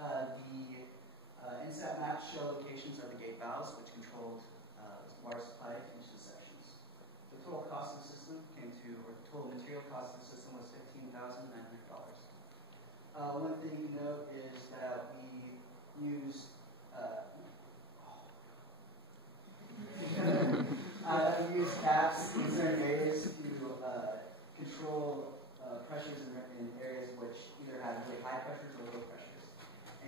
The inset maps show locations of the gate valves, which controlled water supply to each of the sections. The total cost of the system came to, or the total material cost of the system was $15,900. One thing to note is that we used caps in certain areas to control pressures in areas which either had really high pressures or low pressures,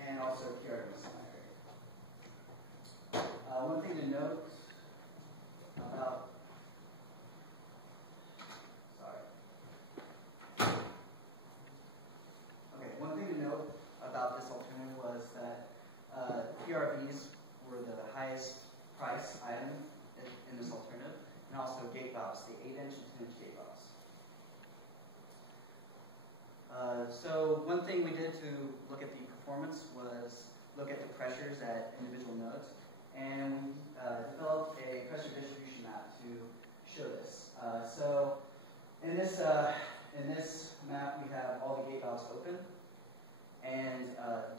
and also PRVs in that area. One thing to note about one thing to note about this alternative was that PRVs were the highest price item in this alternative, and also gate valves, the 8-inch and 10-inch gate valves. So one thing we did to look at the performance was look at the pressures at individual nodes, and we developed a pressure distribution map to show this. So in this map, we have all the gate valves open, and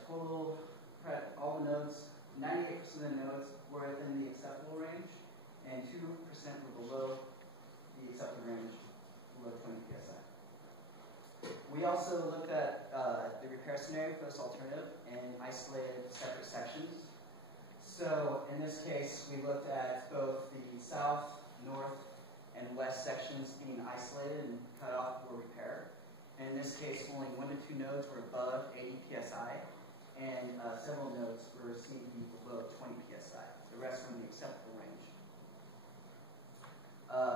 total all the nodes, 98% of the nodes were within the acceptable range, and 2% were below the acceptable range, below 20 psi. We also looked at the repair scenario for this alternative and isolated separate sections. So in this case, we looked at both the south, north, and west sections being isolated and cut off for repair. And in this case, only 1 to 2 nodes were above 80 psi, and several nodes were seen to be below 20 psi. The rest were in the acceptable range.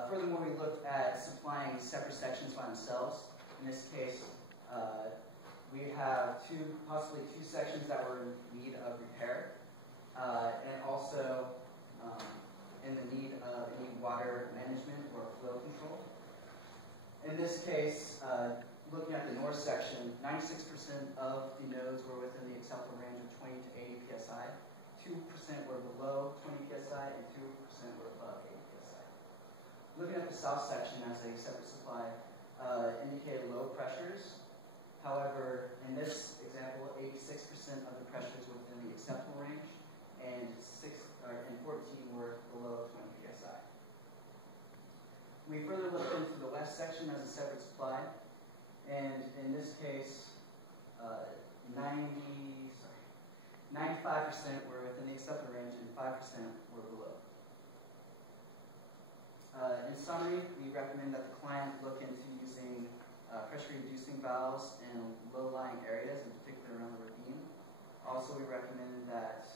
Furthermore, we looked at supplying separate sections by themselves. In this case, we have possibly two sections that were in need of repair, and also in the need of any water management or flow control. In this case, looking at the north section, 96% of the nodes were within the acceptable range of 20 to 80 psi, 2% were below 20 psi, and 2% were above 80 psi. Looking at the south section as a separate supply indicated low pressures. However, in this example, 86% of the pressures were within the acceptable range, and 14 were below 20 psi. We further looked into the west section as a separate supply, and in this case, 95% were within the acceptable range, and 5% were below. In summary, we recommend that the client look into using pressure-reducing valves in low-lying areas, in particular around the ravine. Also, we recommend that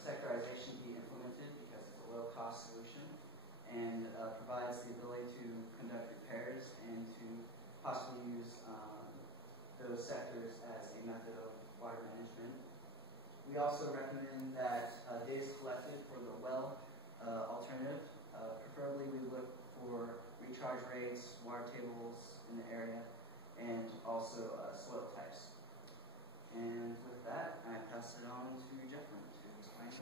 sectorization be implemented because it's a low-cost solution and provides the ability to conduct repairs and to possibly use those sectors as a method of water management. We also recommend that data is collected for the well alternative. Preferably, we look for recharge rates, water tables in the area, and also soil types. And with that, I pass it on to Jeffrey to explain.